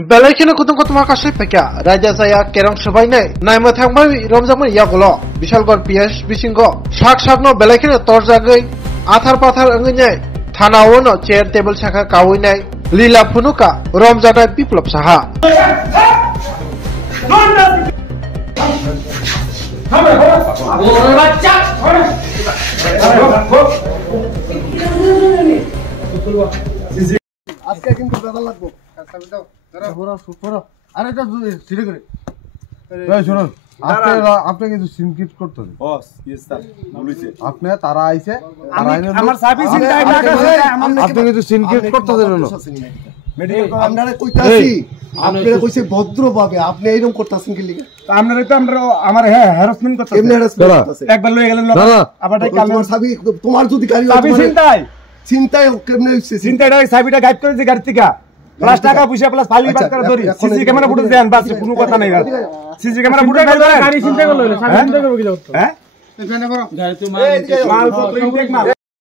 Belakina kutung kutuma kasih peka Raja saya kerang sebainai Naima thangbai romjamai yagolo Bishalgor PS bisingo Shak shakno belakina torjagai Athar pathar anginyai Thana wono chair table shaka kawinai Lila phunuka romjadai biplop saha আজকে কিন্তু বেলা লাগবো কাজটা দাও ধরো সুপরো আরে এটা সিলে করে এই শুনুন আপনি কিন্তু সিনকিট করতে হবে বস ইয়েস স্যার বলেছে আপনি তারা আইছে আমার সাবি চিন্তাই না আপনি কিন্তু সিনকিট করতে দেন না মেডিকেল আপনারা কইতাছি আপনারা কইছে ভদ্রভাবে আপনি এরকম করতেছেন কি লিগা আপনারা তো আমরা আমার হ্যারাসমেন্ট করতেছেন এমনি হ্যারাসমেন্ট করতেছেন একবার লয়ে গেলেন লোক আবার তোমার সাবি তোমার যদি গাড়ি সাবি চিন্তায় কেমনে হইছে চিন্তাটা ওই সাবিটা গাইড করেছে গাড়ি থেকে প্লাস টাকা পয়সা প্লাস ফাইল বাদ করে ধরি সিসি ক্যামেরা ফুটেজ দেন বাস কোনো কথা নাই সিসি ক্যামেরা ফুটেজ দেন গাড়ি চিন্তা করলো সাবি চিন্তা করব কি যাও হ্যাঁ এখানে করো গাড়ি তো মাল পত্র ইনটেক মাল